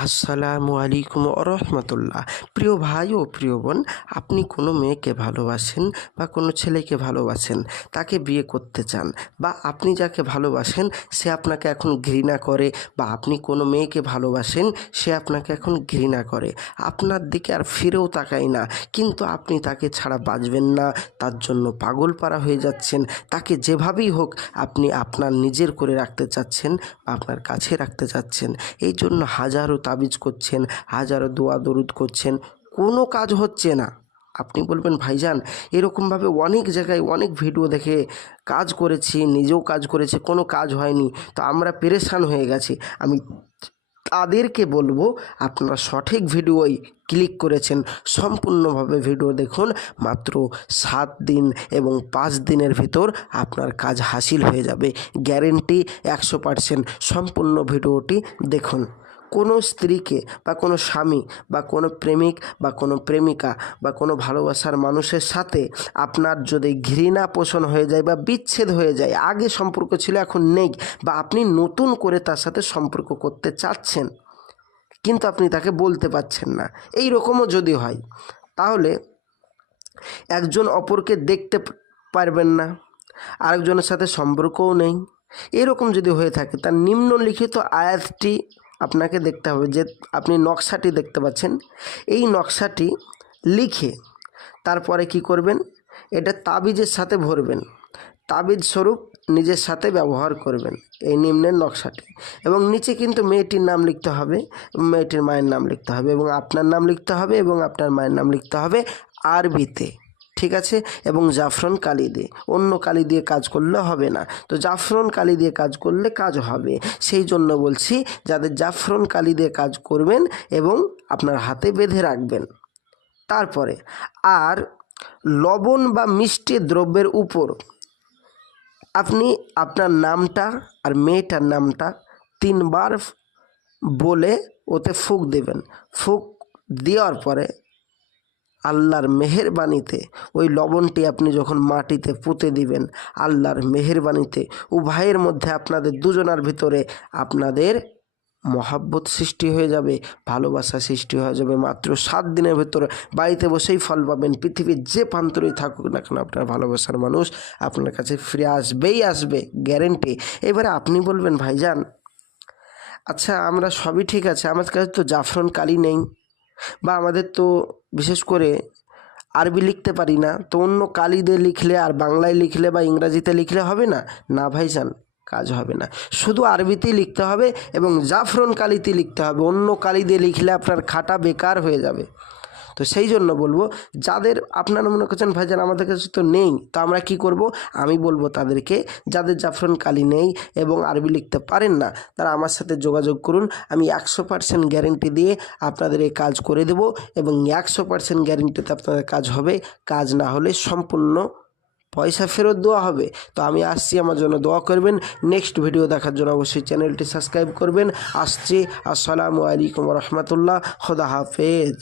আসসালামু আলাইকুম রহমতুল্লাহ। প্রিয় ভাই ও প্রিয় বোন, আপনি কোনো মেয়েকে ভালোবাসেন বা কোনো ছেলেকে ভালোবাসেন, তাকে বিয়ে করতে চান, বা আপনি যাকে ভালোবাসেন সে আপনাকে এখন ঘৃণা করে, বা আপনি কোনো মেয়েকে ভালোবাসেন সে আপনাকে এখন ঘৃণা করে, আপনার দিকে আর ফিরেও তাকায় না, কিন্তু আপনি তাকে ছাড়া বাঁচবেন না, তার জন্য পাগল পারা হয়ে যাচ্ছেন, তাকে যেভাবেই হোক আপনি আপনার নিজের করে রাখতে চাচ্ছেন, আপনার কাছে রাখতে চাচ্ছেন। এই জন্য হাজারো তাবিজ করছেন, হাজারো দোয়া দরুদ করছেন, কোনো কাজ হচ্ছে না। আপনি বলবেন ভাইজান এরকমভাবে অনেক জায়গায় অনেক ভিডিও দেখে কাজ করেছি, নিজেও কাজ করেছি, কোনো কাজ হয়নি, তো আমরা পেরেশান হয়ে গেছি। আমি তাদেরকে বলবো আপনারা সঠিক ভিডিওই ক্লিক করেছেন, সম্পূর্ণভাবে ভিডিও দেখুন। মাত্র 7 দিন এবং 5 দিনের ভিতর আপনার কাজ হাসিল হয়ে যাবে, গ্যারেন্টি 100%। সম্পূর্ণ ভিডিওটি দেখুন। কোনো স্ত্রীকে বা কোনো স্বামী বা কোনো প্রেমিক বা কোনো প্রেমিকা বা কোনো ভালোবাসার মানুষের সাথে আপনার যদি ঘৃণা পোষণ হয়ে যায় বা বিচ্ছেদ হয়ে যায়, আগে সম্পর্ক ছিল এখন নেই, বা আপনি নতুন করে তার সাথে সম্পর্ক করতে চাচ্ছেন কিন্তু আপনি তাকে বলতে পারছেন না, এই রকমও যদি হয়, তাহলে একজন অপরকে দেখতে পারবেন না, আরেকজনের সাথে সম্পর্কও নেই, এরকম যদি হয়ে থাকে তার নিম্নলিখিত আয়াতটি আপনাকে দেখতে হবে। যে আপনি নকশাটি দেখতে পাচ্ছেন, এই নকশাটি লিখে তারপরে কি করবেন, এটা তাবিজের সাথে ভরবেন, তাবিজ স্বরূপ নিজের সাথে ব্যবহার করবেন এই নিম্নের নকশাটি, এবং নিচে কিন্তু মেয়েটির নাম লিখতে হবে, মেয়েটির মায়ের নাম লিখতে হবে, এবং আপনার নাম লিখতে হবে, এবং আপনার মায়ের নাম লিখতে হবে আরবিতে, ঠিক আছে? এবং জাফরান কালি দিয়ে, অন্য কালি দিয়ে কাজ করলে হবে না, তো জাফরান কালি দিয়ে কাজ করলে কাজ হবে। সেই জন্য বলছি যাদের জাফরান কালি দিয়ে কাজ করবেন এবং আপনার হাতে বেঁধে রাখবেন। তারপরে আর লবণ বা মিষ্টি দ্রব্যের উপর আপনি আপনার নামটা আর মেয়েটার নামটা 3 বার বলে ওতে ফুঁক দেবেন। ফুঁক দেওয়ার পরে আল্লাহর মেহেরবানিতে ওই লবণটি আপনি যখন মাটিতে পুঁতে দিবেন, আল্লাহর মেহেরবানিতে উভয়ের মধ্যে আপনাদের দুজনার ভিতরে আপনাদের মহাব্বত সৃষ্টি হয়ে যাবে, ভালোবাসা সৃষ্টি হয়ে যাবে। মাত্র 7 দিনের ভিতরে বাড়িতে বসেই ফল পাবেন। পৃথিবীর যে প্রান্তরেই থাকুক না কেন আপনার ভালোবাসার মানুষ আপনার কাছে ফিরে আসবেই আসবে, গ্যারেন্টি। এবারে আপনি বলবেন ভাইজান আচ্ছা আমরা সবই ঠিক আছে, আমার কাছে তো জাফরান কালি নেই, বা আমাদের তো বিশেষ করে আরবি লিখতে পারি না, তো অন্য কালি দিয়ে লিখলে আর বাংলায় লিখলে বা ইংরাজিতে লিখলে হবে না? না ভাইজান, কাজ হবে না, শুধু আরবিতেই লিখতে হবে এবং জাফরান কালিতে লিখতে হবে। অন্য কালি দিয়ে লিখলে আপনার খাটা বেকার হয়ে যাবে। তো সেই জন্য বলবো যাদের আপনারা মনে করছেন ভাইজান আমাদের কাছে তো নেই, তো আমরা কি করব, আমি বলবো তাদেরকে যাদের জাফরান কালি নেই এবং আরবি লিখতে পারেন না তারা আমার সাথে যোগাযোগ করুন। আমি 100% গ্যারেন্টি দিয়ে আপনাদের এই কাজ করে দেব, এবং 100% গ্যারেন্টিতে আপনাদের কাজ হবে। কাজ না হলে সম্পূর্ণ পয়সা ফেরত দেওয়া হবে। তো আমি আসছি, আমার জন্য দোয়া করবেন। নেক্সট ভিডিও দেখার জন্য অবশ্যই চ্যানেলটি সাবস্ক্রাইব করবেন। আসছি। আসসালামু আলাইকুম রহমতুল্লাহ। খোদা হাফেজ।